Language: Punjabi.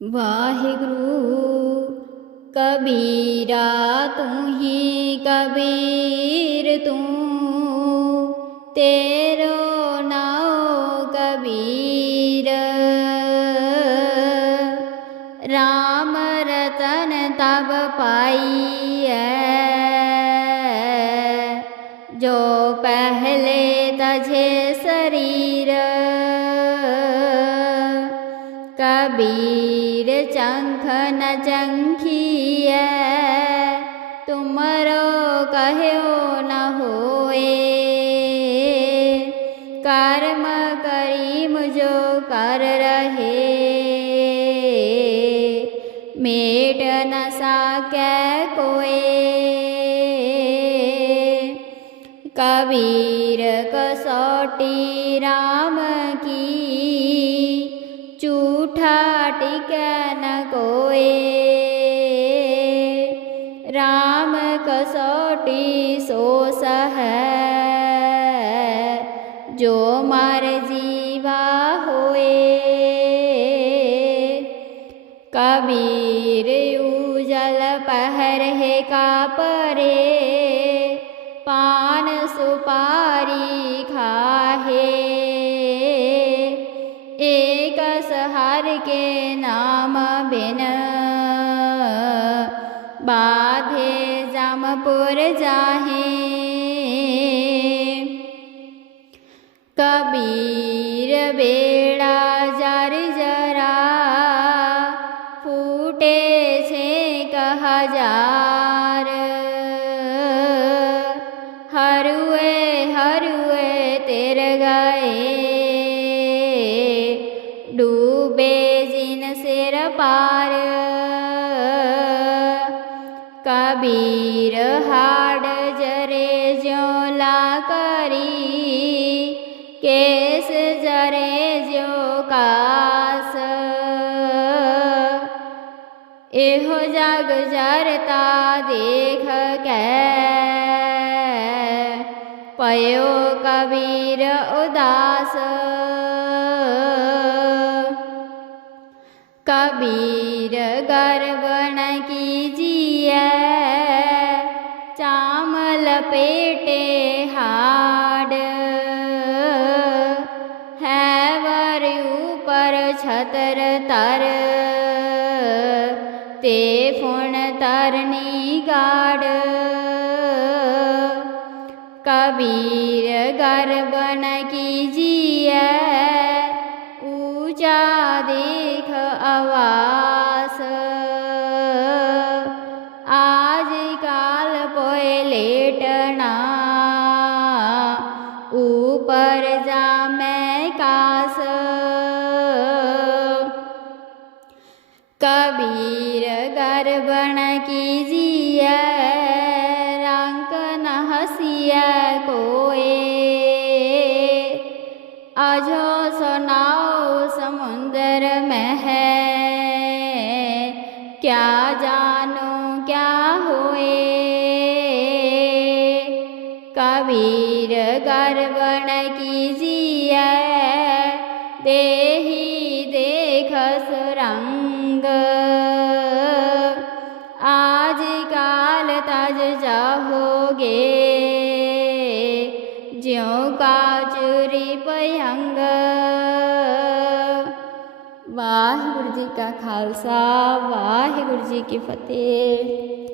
ਵਾਹਿਗੁਰੂ, ਕਬੀਰਾ ਤੂੰ ਹੀ ਕਬੀਰ ਤੂੰ, ਤੇਰੋ ਨਾਉ ਕਬੀਰ। RAM ਰਤਨ ਤਬ ਪਾਈਐ, ਜੋ ਪਹਿਲੇ ਤਝੇ ਸਰੀਰ। ਕਬੀਰ शंखन चंखीय, तुमरो कहो न होए। कर्म करी मुझो कर रहे, मेट न साके कोए। कबीर कसौटी राम की सोए राम कसौटी सो सह। जो मर जीवा होए। कबीर उजल पहर है का परे पान सुपारी खाहे। एक सहर के नाम হবে না বাধে জামপুর যাহে কবীর বেড়া জার জরা ফুটেছে কহা যা ਕਬੀਰ ਹਾੜ ਜਰੇ ਜਿਉ ਲਾ ਕਰੀ ਕੇਸ ਜਰੇ ਜਿਉ ਕਾਸ ਇਹੋ ਜਗ ਜਰਤਾ ਦੇਖ ਕੇ ਪਇਓ ਕਬੀਰ ਉਦਾਸ ਕਬੀਰ ਤਰ ਤਰ ਤੇ ਫੁਣ ਤਰਨੀ ਗਾੜ। ਕਬੀਰ ਗਰਬਨ ਕੀਜੀਐ ਊਚਾ ਦੇਖ ਆਵਾਸ ਕਬੀਰ ਗਰਬਣ ਕੀਜੀਐ ਰੰਕ ਨ ਹਸੀਐ ਕੋਏ ਅਜੋ ਸੁਨਾਓ ਸਮੁੰਦਰ ਮਹਿ ਕਿਆ ਜਾਨੋ ਕਿਆ ਹੋਏ ਕਬੀਰ ਗਰਬਣ ਕੀਜੀਐ ਦੇਹੀ ਜਾਹੋਗੇ ਜਿਉ ਕਾਚੁਰੀ ਪਯੰਗ ਵਾਹਿਗੁਰੂ ਜੀ ਕਾ ਖਾਲਸਾ ਵਾਹਿਗੁਰੂ ਜੀ ਕੀ ਫਤਿਹ।